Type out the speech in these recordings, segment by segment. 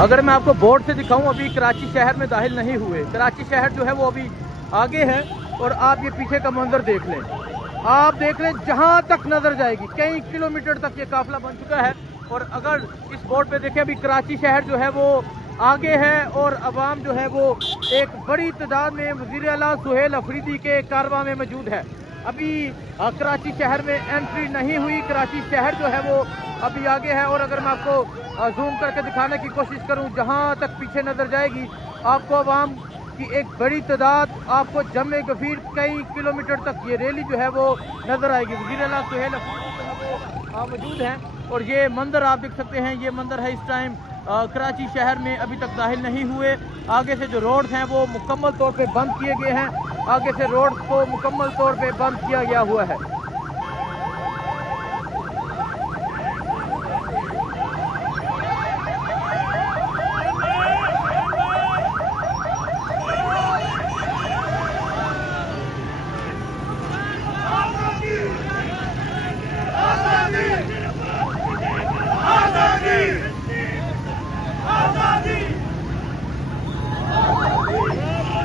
अगर मैं आपको बोर्ड से दिखाऊं, अभी कराची शहर में दाखिल नहीं हुए। कराची शहर जो है वो अभी आगे है और आप ये पीछे का मंजर देख लें। आप देख लें जहां तक नजर जाएगी, कई किलोमीटर तक ये काफिला बन चुका है। और अगर इस बोर्ड पे देखें, अभी कराची शहर जो है वो आगे है और अवाम जो है वो एक बड़ी तादाद में वज़ीर आला सुहेल अफरीदी के कारवां में मौजूद है। अभी कराची शहर में एंट्री नहीं हुई, कराची शहर जो है वो अभी आगे है। और अगर मैं आपको जूम करके दिखाने की कोशिश करूं, जहां तक पीछे नजर जाएगी आपको अवाम की एक बड़ी तादाद, आपको जमे गफीर कई किलोमीटर तक ये रैली जो है वो नजर आएगी। वज़ीर आला सुहेल अफरीदी जो है वो मौजूद हैं और ये मंजर आप देख सकते हैं। ये मंजर है इस टाइम कराची शहर में अभी तक दाखिल नहीं हुए। आगे से जो रोड हैं वो मुकम्मल तौर पे बंद किए गए हैं। आगे से रोड को मुकम्मल तौर पे बंद किया गया हुआ है।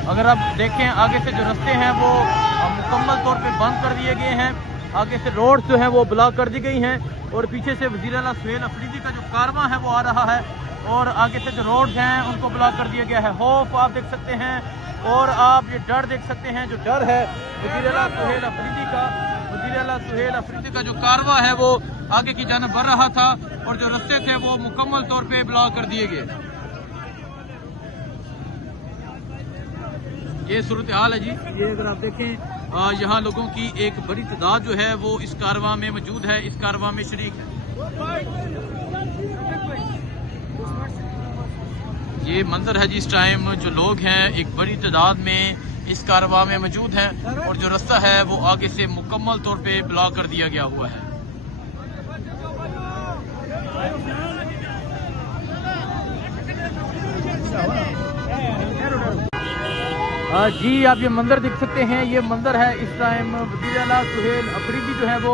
अगर आप देखें, आगे से जो रास्ते हैं वो मुकम्मल तौर पे बंद कर दिए गए हैं। आगे से रोड जो है वो ब्लॉक कर दी गई हैं और पीछे से वज़ीर आला सुहेल अफरीदी का जो कारवां है वो आ रहा है और आगे से जो रोड हैं उनको ब्लॉक कर दिया गया है। खौफ आप देख सकते हैं और आप ये डर देख सकते हैं, जो डर है वज़ीर आला सुहेल अफरीदी का। वज़ीर आला सुहेल अफरीदी का जो कारवां है वो आगे की जानिब बढ़ रहा था और जो रास्ते थे वो मुकम्मल तौर पे ब्लॉक कर दिए गए। ये सूरत हाल है जी। ये अगर आप देखें, यहाँ लोगों की एक बड़ी तादाद जो है वो इस कारवां में मौजूद है, इस कारवां में शरीक है। ये मंजर है जी इस टाइम, जो लोग हैं एक बड़ी तादाद में इस कारवां में मौजूद हैं और जो रास्ता है वो आगे से मुकम्मल तौर पे ब्लॉक कर दिया गया हुआ है। जी आप ये मंजर देख सकते हैं, ये मंजर है इस टाइम। वज़ीर आला सुहेल अफरीदी जो है वो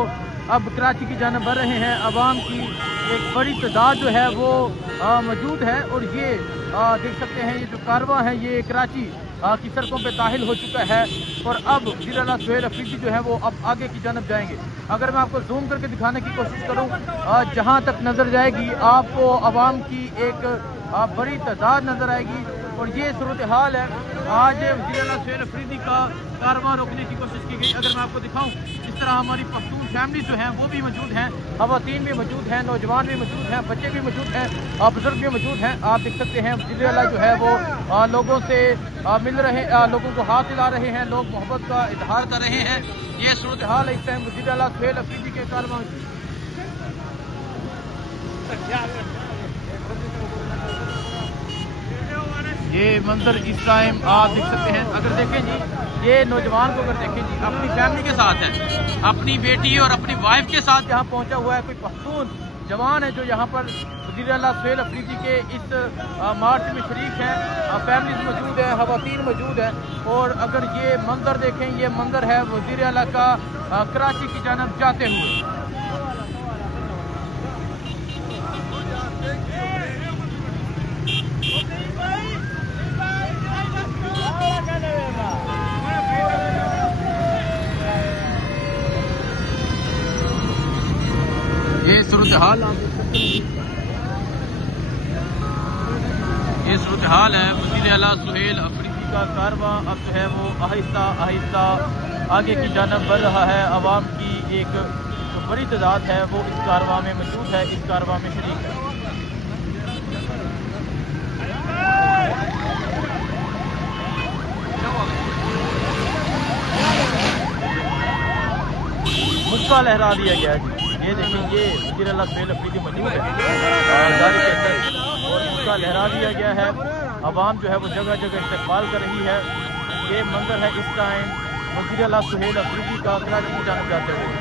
अब कराची की जानिब बढ़ रहे हैं। अवाम की एक बड़ी तादाद जो है वो मौजूद है और ये देख सकते हैं, ये जो कारवां है ये कराची की सड़कों पे दाखिल हो चुका है और अब वज़ीर आला सुहेल अफरीदी जो है वो अब आगे की जानिब जाएंगे। अगर मैं आपको जूम करके दिखाने की कोशिश करूँ, जहाँ तक नजर जाएगी आपको अवाम की एक बड़ी तादाद नजर आएगी और ये सूरत हाल है। आज वज़ीर आला सुहेल अफरीदी का कारवां रोकने की कोशिश की गई। अगर मैं आपको दिखाऊं, इस तरह हमारी पख्तून फैमिली जो हैं वो भी मौजूद हैं, खवातीन भी मौजूद हैं, नौजवान भी मौजूद हैं, बच्चे भी मौजूद हैं, बुजुर्ग भी मौजूद हैं। आप देख सकते हैं वज़ीर आला जो है वो लोगों से मिल रहे, लोगों को हाथ मिला रहे हैं, लोग मोहब्बत का इजहार कर रहे हैं। ये सूरत हाल है इस टाइम वज़ीर आला सुहेल अफरीदी के कारवां की। ये मंजर इस टाइम आप देख सकते हैं। अगर देखें जी, ये नौजवान को अगर देखें जी, अपनी फैमिली के साथ है, अपनी बेटी और अपनी वाइफ के साथ यहाँ पहुँचा हुआ है। कोई पख्तून जवान है जो यहाँ पर वज़ीर आला सुहेल अफरीदी के इस मार्च में शरीक है। फैमिलीज मौजूद है, खवातीन मौजूद है और अगर ये मंजर देखें, ये मंजर है वज़ीर आला का कराची की जानिब जाते हुए। ये सूरत हाल आप देख सकते हैं, ये सूरत हाल है। वज़ीर आला सुहेल अफरीदी का कारवां अब जो है वो आहिस्ता आहिस्ता आगे की जानिब बढ़ रहा है। अवाम की एक जो बड़ी तादाद है वो इस कारवां में मौजूद है, इस कारवां में शरीक है। मुक्का लहरा दिया गया है। ये देखें, ये वज़ीर आला सुहेल अफरीदी मौजूद है गाड़ी के अंदर और मुक्का लहरा दिया गया है। अवाम जो है वो जगह जगह इस्तकबाल कर रही है। ये मंजर है इस टाइम वज़ीर आला सुहेल अफरीदी का कराची की जानिब जाते हुए।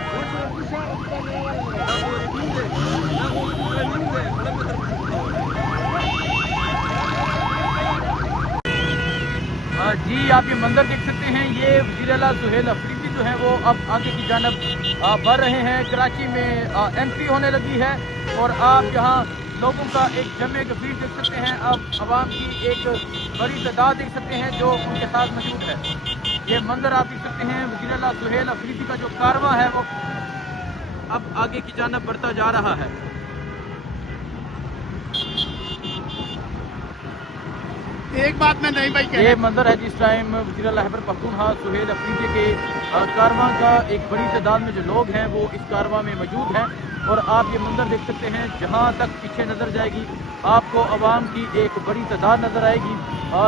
जी आप ये मंजर देख सकते हैं, ये वज़ीर आला सुहेल अफरीदी जो है वो अब आगे की जानिब बढ़ रहे हैं। कराची में एंट्री होने लगी है और आप यहाँ लोगों का एक जमे गफीर देख सकते हैं। अब अवाम की एक बड़ी तादाद देख सकते हैं जो उनके साथ मौजूद है। ये मंजर आप देख सकते हैं, वज़ीर आला सुहेल अफरीदी का जो कारवां है वो अब आगे की जानिब बढ़ता जा रहा है। एक बात मैं नहीं भाई ये मंजर है जिस टाइम वज़ीर आला खैबर पख्तूनख्वा सुहेल अफरीदी के कारवां का एक बड़ी तादाद में जो लोग हैं वो इस कारवां में मौजूद हैं। और आप ये मंजर देख सकते हैं, जहाँ तक पीछे नज़र जाएगी आपको अवाम की एक बड़ी तादाद नज़र आएगी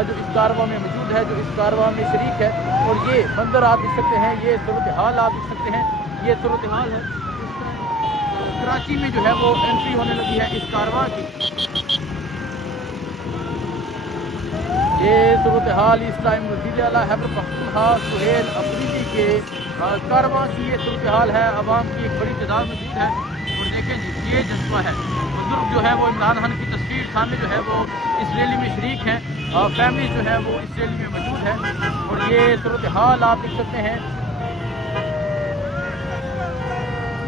जो इस कारवां में मौजूद है, जो इस कारवां में शरीक है। और ये मंजर आप देख सकते हैं, ये सूरत हाल आप देख सकते हैं, ये सूरत हाल है कराची में जो है वो एंट्री होने लगी है इस कारवां की। ये सूरत हाल इस टाइम वज़ीर आला खैबर पख्तूनख्वा सुहेल अफरीदी के कारवां की ये सूरत हाल है। अवाम की एक बड़ी तादाद मौजूद है। और देखें जी, ये जज्बा है। बुजुर्ग जो है वो इमरान खान की तस्वीर सामने जो है वो इस रैली में शरीक हैं, फैमिली जो है वो इस रैली में मौजूद है। और ये सूरत हाल आप देख सकते हैं,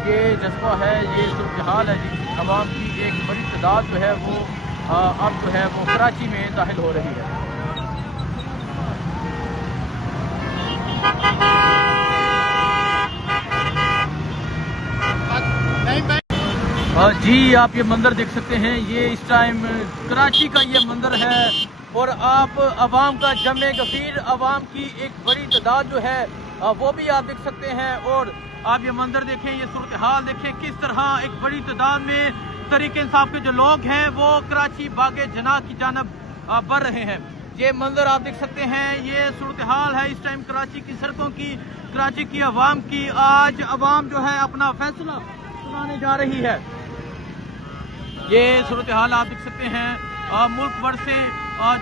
ये जज्बा है, ये सूरत हाल है जी। अवाम की एक बड़ी तादाद जो है वो अब जो है वो कराची में दाखिल हो रही है। जी आप ये मंजर देख सकते हैं, ये इस टाइम कराची का ये मंजर है। और आप अवाम का जमे गफीर, अवाम की एक बड़ी तादाद जो है वो भी आप देख सकते हैं। और आप ये मंजर देखें, ये सूरत हाल देखें, किस तरह एक बड़ी तादाद में तहरीक इंसाफ के जो लोग हैं वो कराची बागे जना की जानब बढ़ रहे हैं। ये मंजर आप देख सकते हैं, ये सूरत हाल है इस टाइम कराची की सड़कों की, कराची की अवाम की। आज अवाम जो है अपना फैसला सुनाने जा रही है। ये सूरत हाल आप देख सकते हैं, मुल्क भर से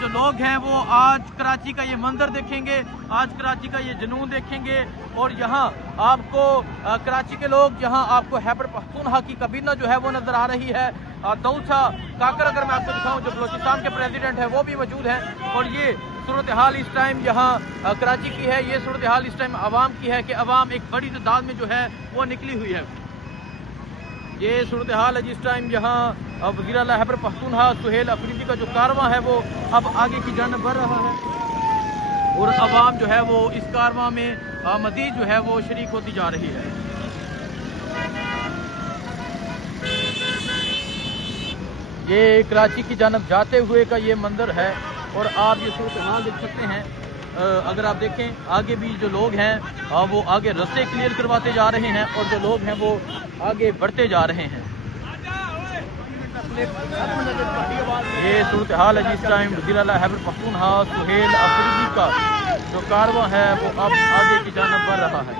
जो लोग हैं वो आज कराची का ये मंजर देखेंगे, आज कराची का ये जुनून देखेंगे। और यहाँ आपको कराची के लोग, यहाँ आपको खैबर पख्तूनख्वा की कबीना जो है वो नजर आ रही है। दाऊद शाह काकर अगर मैं आपको दिखाऊं जो बलोचिस्तान के प्रेसिडेंट है वो भी मौजूद है। और ये सूरत हाल इस टाइम यहाँ कराची की है। ये सूरत हाल इस टाइम अवाम की है कि अवाम एक बड़ी तादाद में जो है वो निकली हुई है। ये सूरत हाल है जिस टाइम यहाँ वज़ीर आला खैबर पख्तूनख्वा सुहेल अफरीदी का जो कारवां है वो अब आगे की जानिब बढ़ रहा है। और अवाम जो है वो इस कारवां में मज़ीद जो है वो शरीक होती जा रही है। ये कराची की जानिब जाते हुए का ये मंजर है। और आप ये सूरत हाल देख सकते हैं, अगर आप देखें आगे भी जो लोग हैं वो आगे रास्ते क्लियर करवाते जा रहे हैं और जो लोग हैं वो आगे बढ़ते जा रहे हैं। ये सूरत हाल है जिस टाइम वज़ीर आला खैबर पख्तूनख्वा सुहेल अफरीदी का जो कारवां है वो अब आगे की जानिब बढ़ रहा है।